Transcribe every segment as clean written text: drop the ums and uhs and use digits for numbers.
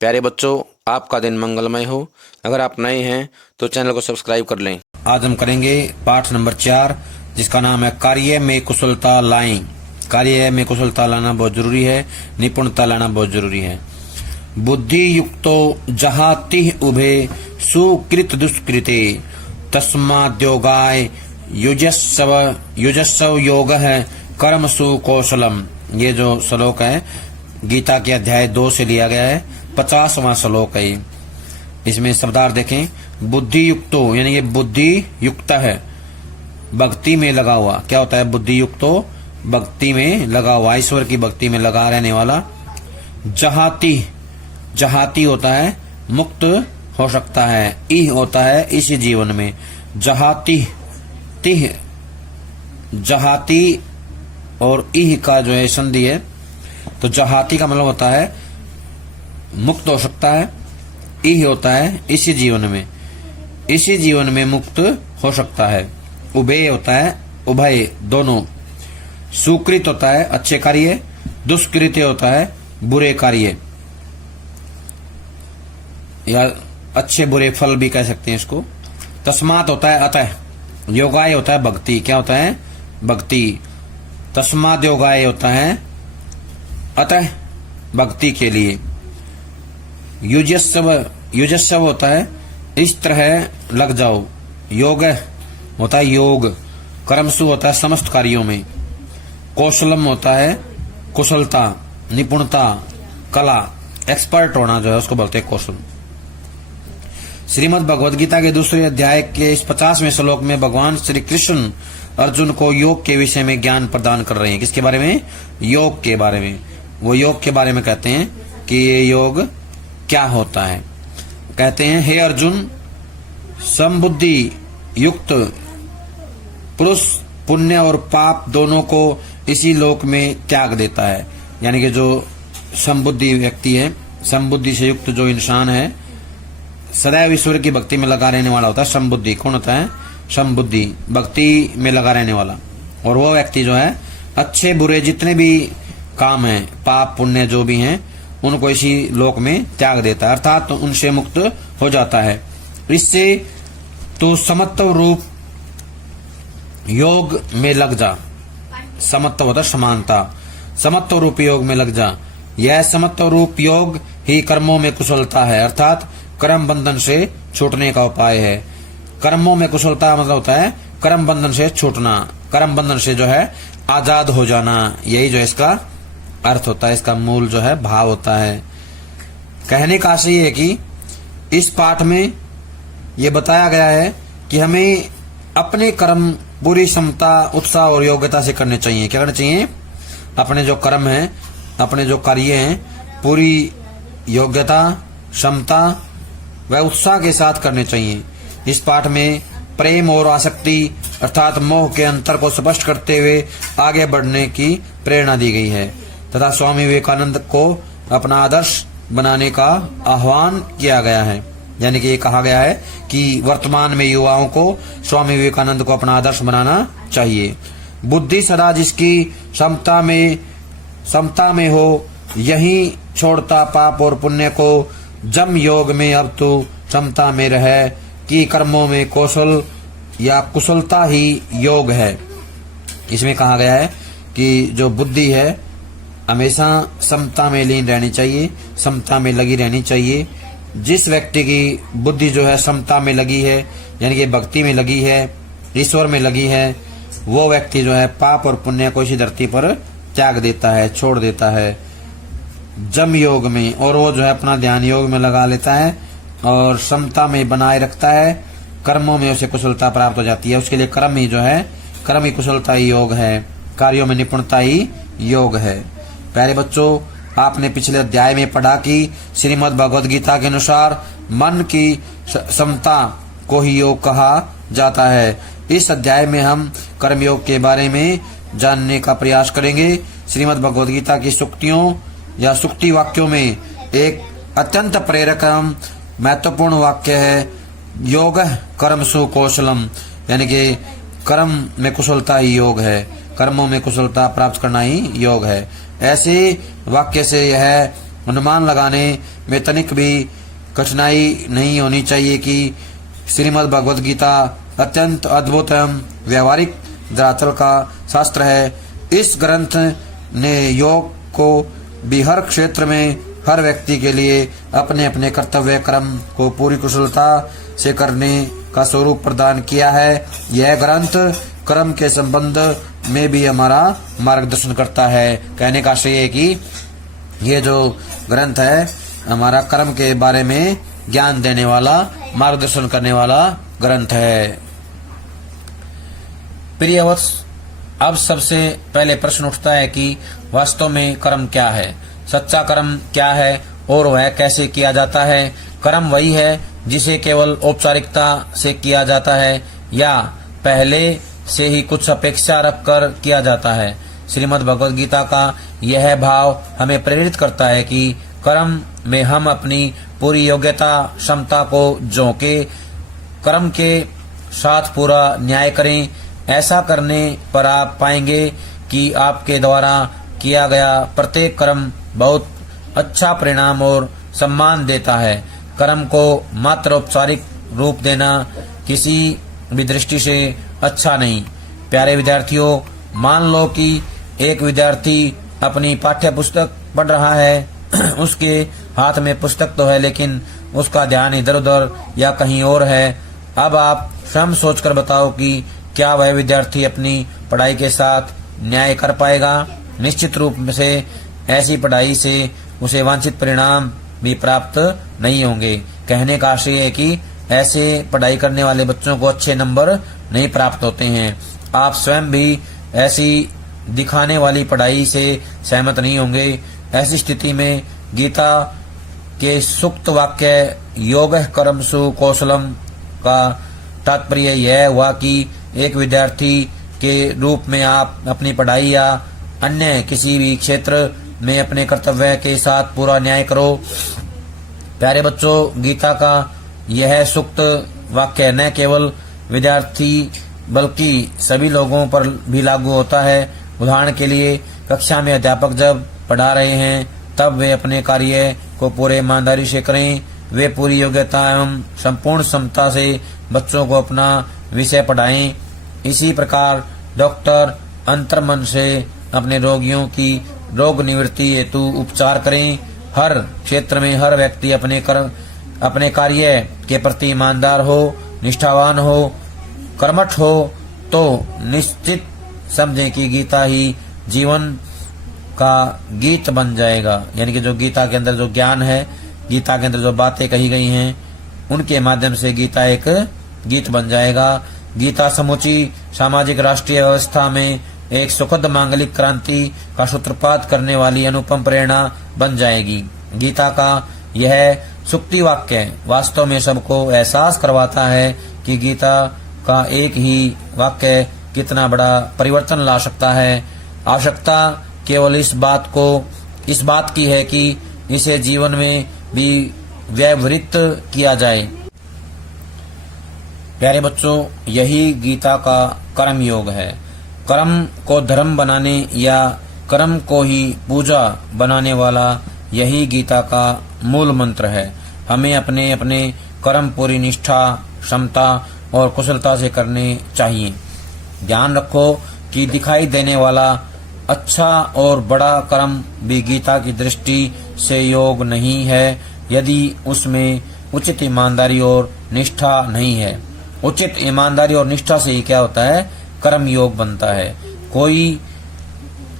प्यारे बच्चों, आपका दिन मंगलमय हो। अगर आप नए हैं तो चैनल को सब्सक्राइब कर लें। आज हम करेंगे पाठ नंबर 4, जिसका नाम है कार्य में कुशलता लाएं। कार्य में कुशलता लाना बहुत जरूरी है, निपुणता लाना बहुत जरूरी है। बुद्धि युक्तो जहाति उभे सुकृत दुष्कृते तस्माद्योगाय युजस्व योग है कर्म सुकौशलम। ये जो श्लोक है गीता के अध्याय 2 से लिया गया है, 50वां श्लोक है। इसमें शब्दार्थ देखें। बुद्धि युक्तो यानी ये बुद्धि युक्त है, भक्ति में लगा हुआ। क्या होता है बुद्धि युक्तो? भक्ति में लगा हुआ, ईश्वर की भक्ति में लगा रहने वाला। जहाती होता है मुक्त हो सकता है, इह होता है इसी जीवन में। जहाती और इह का जो है संधि है, तो जहाती का मतलब होता है मुक्त हो सकता है, इह होता है इसी जीवन में मुक्त हो सकता है। उभय होता है उभय दोनों। सुकृत होता है अच्छे कार्य, दुष्कृत्य होता है बुरे कार्य, या अच्छे बुरे फल भी कह सकते हैं इसको। तस्मात होता है अतः, योगाय होता है भक्ति। क्या होता है? भक्ति। तस्मात योगाय होता है अतः भक्ति के लिए। युजस्व होता है इस तरह लग जाओ। योग होता है योग। कर्मसु होता है समस्त कार्यों में। कौशलम होता है कुशलता, निपुणता, कला, एक्सपर्ट होना जो है उसको बोलते हैं कौशल। श्रीमद् भगवद गीता के दूसरे अध्याय के इस 50वें श्लोक में भगवान श्री कृष्ण अर्जुन को योग के विषय में ज्ञान प्रदान कर रहे हैं। किसके बारे में? योग के बारे में। वो योग के बारे में कहते हैं कि ये योग क्या होता है। कहते हैं, हे अर्जुन, समबुद्धि युक्त पुरुष पुण्य और पाप दोनों को इसी लोक में त्याग देता है। यानी कि जो समबुद्धि व्यक्ति है, समबुद्धि से युक्त जो इंसान है, सदैव ईश्वर की भक्ति में लगा रहने वाला होता है। समबुद्धि कौन होता है? समबुद्धि, भक्ति में लगा रहने वाला। और वो व्यक्ति जो है अच्छे बुरे जितने भी काम है, पाप पुण्य जो भी हैं, उनको इसी लोक में त्याग देता है, अर्थात तो उनसे मुक्त हो जाता है। इससे तो समत्व रूप योग में लग जा। समत्व होता समानता, समत्व रूप योग में लग जा। यह समत्व रूप योग ही कर्मों में कुशलता है, अर्थात कर्म बंधन से छूटने का उपाय है। कर्मों में कुशलता मतलब होता है कर्म बंधन से छूटना, कर्म बंधन से जो है आजाद हो जाना। यही जो इसका अर्थ होता है, इसका मूल जो है भाव होता है। कहने का आशय है कि इस पाठ में ये बताया गया है कि हमें अपने कर्म पूरी क्षमता, उत्साह और योग्यता से करने चाहिए। क्या करना चाहिए? अपने जो कर्म है, अपने जो कार्य हैं, पूरी योग्यता, क्षमता व उत्साह के साथ करने चाहिए। इस पाठ में प्रेम और आसक्ति अर्थात मोह के अंतर को स्पष्ट करते हुए आगे बढ़ने की प्रेरणा दी गई है तथा स्वामी विवेकानंद को अपना आदर्श बनाने का आह्वान किया गया है। यानी कि ये कहा गया है कि वर्तमान में युवाओं को स्वामी विवेकानंद को अपना आदर्श बनाना चाहिए। बुद्धि सदा जिसकी समता में हो, यही छोड़ता पाप और पुण्य को। जम योग में अब तू क्षमता में रहे कि कर्मों में कौशल या कुशलता ही योग है। इसमें कहा गया है कि जो बुद्धि है हमेशा समता में लीन रहनी चाहिए, समता में लगी रहनी चाहिए। जिस व्यक्ति की बुद्धि जो है समता में लगी है, यानी कि भक्ति में लगी है, ईश्वर में लगी है, वो व्यक्ति जो है पाप और पुण्य को इसी धरती पर त्याग देता है, छोड़ देता है जम योग में, और वो जो है अपना ध्यान योग में लगा लेता है और समता में बनाए रखता है। कर्मों में उसे कुशलता प्राप्त हो जाती है। उसके लिए कर्म ही जो है, कर्म ही कुशलता ही योग है, कार्यों में निपुणता ही योग है। प्यारे बच्चों, आपने पिछले अध्याय में पढ़ा कि श्रीमद् भगवद गीता के अनुसार मन की समता को ही योग कहा जाता है। इस अध्याय में हम कर्म योग के बारे में जानने का प्रयास करेंगे। श्रीमद् भगवद गीता की सूक्तियों या सूक्ति वाक्यों में एक अत्यंत प्रेरक महत्वपूर्ण वाक्य है, योग कर्म सु कौशलम, यानी कि कर्म में कुशलता ही योग है, कर्मों में कुशलता प्राप्त करना ही योग है। ऐसे वाक्य से यह अनुमान लगाने में तनिक भी कठिनाई नहीं होनी चाहिए कि श्रीमद् भगवद गीता अत्यंत अद्भुत एवं व्यवहारिक धरातल का शास्त्र है। इस ग्रंथ ने योग को भी हर क्षेत्र में हर व्यक्ति के लिए अपने अपने कर्तव्य कर्म को पूरी कुशलता से करने का स्वरूप प्रदान किया है। यह ग्रंथ कर्म के संबंध में भी हमारा मार्गदर्शन करता है। कहने का आशय है कि ये जो ग्रंथ है हमारा कर्म के बारे में ज्ञान देने वाला, मार्गदर्शन करने वाला ग्रंथ है। प्रियवत्स, अब सबसे पहले प्रश्न उठता है कि वास्तव में कर्म क्या है, सच्चा कर्म क्या है और वह कैसे किया जाता है। कर्म वही है जिसे केवल औपचारिकता से किया जाता है या पहले से ही कुछ अपेक्षा रखकर किया जाता है। श्रीमद् भगवद गीता का यह भाव हमें प्रेरित करता है कि कर्म में हम अपनी पूरी योग्यता क्षमता को जोके कर्म के साथ पूरा न्याय करें। ऐसा करने पर आप पाएंगे कि आपके द्वारा किया गया प्रत्येक कर्म बहुत अच्छा परिणाम और सम्मान देता है। कर्म को मात्र औपचारिक रूप देना किसी भी दृष्टि से अच्छा नहीं। प्यारे विद्यार्थियों, मान लो कि एक विद्यार्थी अपनी पाठ्य पुस्तक पढ़ रहा है उसके हाथ में पुस्तक तो है लेकिन उसका ध्यान इधर उधर या कहीं और है। अब आप स्वयं सोचकर बताओ कि क्या वह विद्यार्थी अपनी पढ़ाई के साथ न्याय कर पाएगा। निश्चित रूप से ऐसी पढ़ाई से उसे वांछित परिणाम भी प्राप्त नहीं होंगे। कहने का आशय है कि ऐसे पढ़ाई करने वाले बच्चों को अच्छे नंबर नहीं प्राप्त होते हैं। आप स्वयं भी ऐसी दिखाने वाली पढ़ाई से सहमत नहीं होंगे। ऐसी स्थिति में गीता के सूक्त वाक्य योगः कर्मसु कौशलम का तात्पर्य यह हुआ कि एक विद्यार्थी के रूप में आप अपनी पढ़ाई या अन्य किसी भी क्षेत्र में अपने कर्तव्य के साथ पूरा न्याय करो। प्यारे बच्चों, गीता का यह सूक्त वाक्य न केवल विद्यार्थी बल्कि सभी लोगों पर भी लागू होता है। उदाहरण के लिए कक्षा में अध्यापक जब पढ़ा रहे हैं तब वे अपने कार्य को पूरे ईमानदारी से करें। वे पूरी योग्यता एवं संपूर्ण क्षमता से बच्चों को अपना विषय पढ़ाएं। इसी प्रकार डॉक्टर अंतर्मन से अपने रोगियों की रोग निवृत्ति हेतु उपचार करें। हर क्षेत्र में हर व्यक्ति अपने कार्य के प्रति ईमानदार हो, निष्ठावान हो, कर्मठ हो तो निश्चित समझें कि गीता ही जीवन का गीत बन जाएगा। यानी कि जो गीता के अंदर जो ज्ञान है, गीता के अंदर जो बातें कही गई हैं, उनके माध्यम से गीता एक गीत बन जाएगा। गीता समूची सामाजिक राष्ट्रीय व्यवस्था में एक सुखद मांगलिक क्रांति का सूत्रपात करने वाली अनुपम प्रेरणा बन जाएगी। गीता का यह सूक्ति वाक्य वास्तव में सबको एहसास करवाता है कि गीता का एक ही वाक्य कितना बड़ा परिवर्तन ला सकता है। आवश्यकता केवल इस बात की है कि इसे जीवन में भी व्यवहृत किया जाए। प्यारे बच्चों, यही गीता का कर्म योग है। कर्म को धर्म बनाने या कर्म को ही पूजा बनाने वाला यही गीता का मूल मंत्र है। हमें अपने अपने कर्म पूरी निष्ठा, क्षमता और कुशलता से करने चाहिए। ध्यान रखो कि दिखाई देने वाला अच्छा और बड़ा कर्म भी गीता की दृष्टि से योग नहीं है यदि उसमें उचित ईमानदारी और निष्ठा नहीं है। उचित ईमानदारी और निष्ठा से ही क्या होता है, कर्म योग बनता है। कोई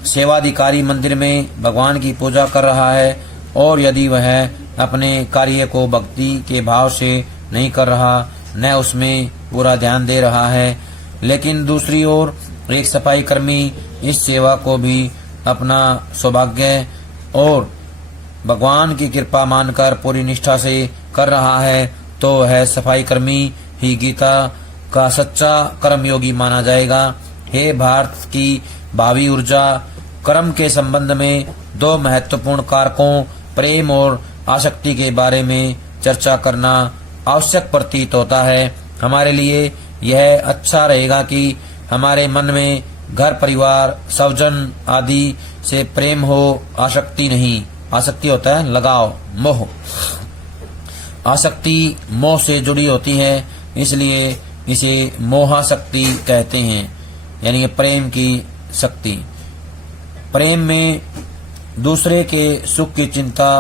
सेवाधिकारी मंदिर में भगवान की पूजा कर रहा है और यदि वह अपने कार्य को भक्ति के भाव से नहीं कर रहा, न उसमें पूरा ध्यान दे रहा है, लेकिन दूसरी ओर एक सफाई कर्मी इस सेवा को भी अपना सौभाग्य और भगवान की कृपा मानकर पूरी निष्ठा से कर रहा है, तो वह सफाई कर्मी ही गीता का सच्चा कर्मयोगी माना जाएगा। हे भारत की भावी ऊर्जा, कर्म के संबंध में दो महत्वपूर्ण कारकों प्रेम और आसक्ति के बारे में चर्चा करना आवश्यक प्रतीत होता है। हमारे लिए यह अच्छा रहेगा कि हमारे मन में घर परिवार स्वजन आदि से प्रेम हो, आसक्ति नहीं। आसक्ति होता है लगाव, मोह। आसक्ति मोह से जुड़ी होती है, इसलिए इसे मोहाशक्ति कहते हैं, यानी कि प्रेम की शक्ति। प्रेम में दूसरे के सुख की चिंता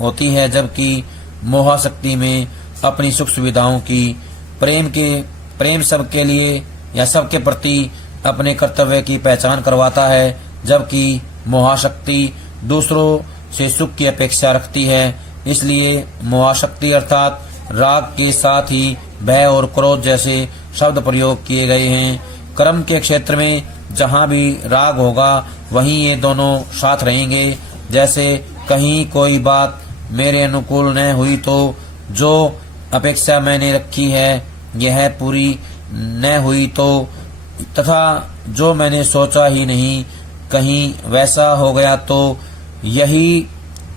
होती है, जबकि मोहाशक्ति में अपनी सुख सुविधाओं की। प्रेम सबके लिए या सबके प्रति अपने कर्तव्य की पहचान करवाता है, जबकि मोहाशक्ति दूसरों से सुख की अपेक्षा रखती है। इसलिए मोहाशक्ति अर्थात राग के साथ ही भय और क्रोध जैसे शब्द प्रयोग किए गए हैं। कर्म के क्षेत्र में जहाँ भी राग होगा वहीं ये दोनों साथ रहेंगे। जैसे कहीं कोई बात मेरे अनुकूल न हुई तो जो अपेक्षा मैंने रखी है यह पूरी न हुई तो, तथा जो मैंने सोचा ही नहीं कहीं वैसा हो गया तो, यही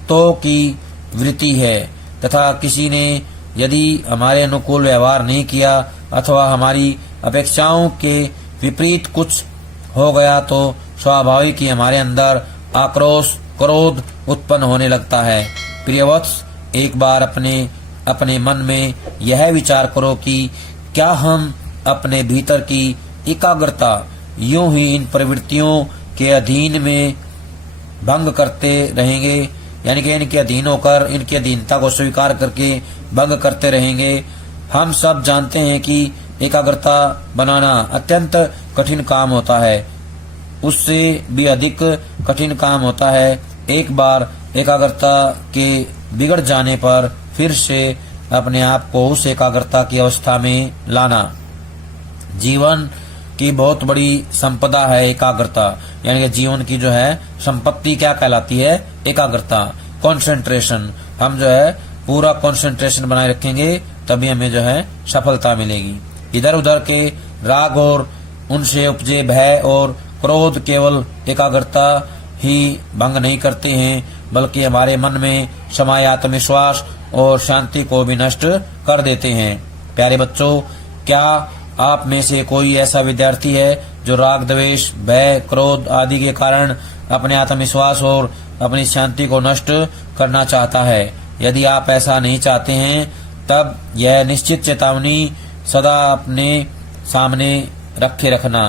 तो की वृत्ति है। तथा किसी ने यदि हमारे अनुकूल व्यवहार नहीं किया अथवा हमारी अपेक्षाओं के विपरीत कुछ हो गया तो स्वाभाविक ही हमारे अंदर आक्रोश, क्रोध उत्पन्न होने लगता है। प्रियवत्स, एक बार अपने मन में यह विचार करो कि क्या हम अपने भीतर की एकाग्रता यूं ही इन प्रवृत्तियों के अधीन में भंग करते रहेंगे, यानी कि इनके अधीन होकर इनकी अधीनता को स्वीकार करके भंग करते रहेंगे। हम सब जानते हैं कि एकाग्रता बनाना अत्यंत कठिन काम होता है, उससे भी अधिक कठिन काम होता है एक बार एकाग्रता के बिगड़ जाने पर फिर से अपने आप को उस एकाग्रता की अवस्था में लाना। जीवन की बहुत बड़ी संपदा है एकाग्रता, यानी कि जीवन की जो है संपत्ति क्या कहलाती है? एकाग्रता, कंसंट्रेशन। हम जो है पूरा कंसंट्रेशन बनाए रखेंगे तभी हमें जो है सफलता मिलेगी। इधर उधर के राग और उनसे उपजे भय और क्रोध केवल एकाग्रता ही भंग नहीं करते हैं, बल्कि हमारे मन में समाये आत्मविश्वास और शांति को भी नष्ट कर देते हैं। प्यारे बच्चों, क्या आप में से कोई ऐसा विद्यार्थी है जो राग, द्वेष, भय, क्रोध आदि के कारण अपने आत्मविश्वास और अपनी शांति को नष्ट करना चाहता है? यदि आप ऐसा नहीं चाहते हैं तब यह निश्चित चेतावनी सदा अपने सामने रखे रखना।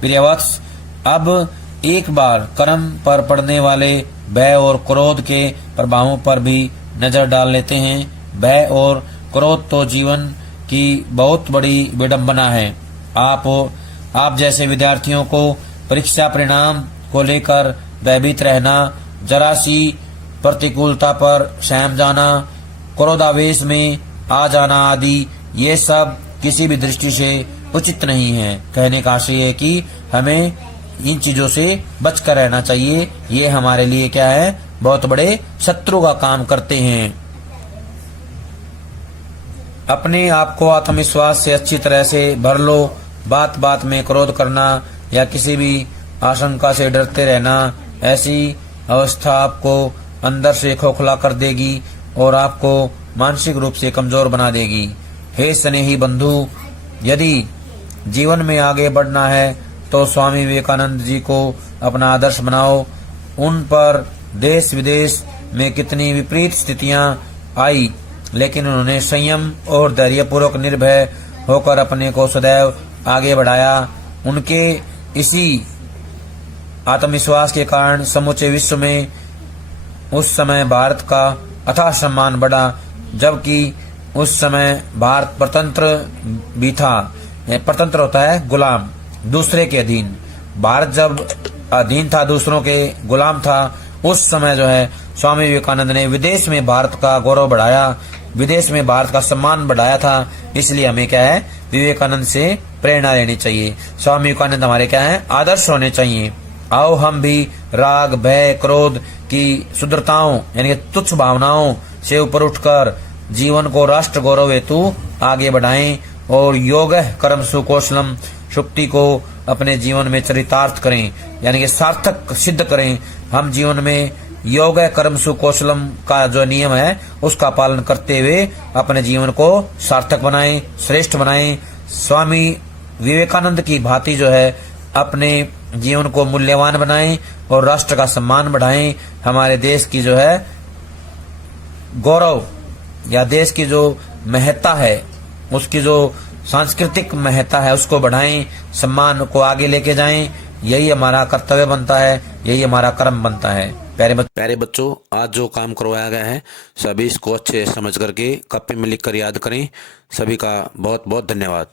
प्रियवत्स, अब एक बार कर्म पर पड़ने वाले भय और क्रोध के प्रभावों पर भी नजर डाल लेते हैं। भय और क्रोध तो जीवन की बहुत बड़ी विडंबना है। आप जैसे विद्यार्थियों को परीक्षा परिणाम को लेकर भयभीत रहना, जरा सी प्रतिकूलता पर सहम जाना, क्रोधावेश में आ जाना आदि, ये सब किसी भी दृष्टि से उचित नहीं है। कहने का आशय है कि हमें इन चीजों से बचकर रहना चाहिए। ये हमारे लिए क्या है? बहुत बड़े शत्रु का काम करते हैं। अपने आप को आत्मविश्वास से अच्छी तरह से भर लो। बात बात में क्रोध करना या किसी भी आशंका से डरते रहना, ऐसी अवस्था आपको अंदर से खोखला कर देगी और आपको मानसिक रूप से कमजोर बना देगी। हे स्नेही बंधु, यदि जीवन में आगे बढ़ना है तो स्वामी विवेकानंद जी को अपना आदर्श बनाओ। उन पर देश विदेश में कितनी विपरीत स्थितियां आई, लेकिन उन्होंने संयम और धैर्यपूर्वक निर्भय होकर अपने को सदैव आगे बढ़ाया। उनके इसी आत्मविश्वास के कारण समूचे विश्व में उस समय भारत का अथाह सम्मान बढ़ा, जबकि उस समय भारत परतंत्र भी था। परतंत्र होता है गुलाम, दूसरे के अधीन। भारत जब अधीन था, दूसरों के गुलाम था, उस समय जो है स्वामी विवेकानंद ने विदेश में भारत का गौरव बढ़ाया, विदेश में भारत का सम्मान बढ़ाया था। इसलिए हमें क्या है? विवेकानंद से प्रेरणा लेनी चाहिए। स्वामी विवेकानंद हमारे क्या है? आदर्श होने चाहिए। आओ हम भी राग, भय, क्रोध की शुद्रताओं यानी तुच्छ भावनाओं से ऊपर उठकर जीवन को राष्ट्र गौरव हेतु आगे बढ़ाएं और योग कर्म सुकौशलम शुक्ति को अपने जीवन में चरितार्थ करें, यानी कि सार्थक सिद्ध करें। हम जीवन में योग कर्म सुकौशलम का जो नियम है उसका पालन करते हुए अपने जीवन को सार्थक बनाएं, श्रेष्ठ बनाएं। स्वामी विवेकानंद की भांति जो है अपने जीवन को मूल्यवान बनाएं और राष्ट्र का सम्मान बढ़ाएं। हमारे देश की जो है गौरव या देश की जो महत्ता है, उसकी जो सांस्कृतिक महत्ता है उसको बढ़ाएं, सम्मान को आगे लेके जाएं। यही हमारा कर्तव्य बनता है, यही हमारा कर्म बनता है। प्यारे बच्चों, आज जो काम करवाया गया है सभी इसको अच्छे समझ करके कॉपी में लिख कर याद करें। सभी का बहुत बहुत धन्यवाद।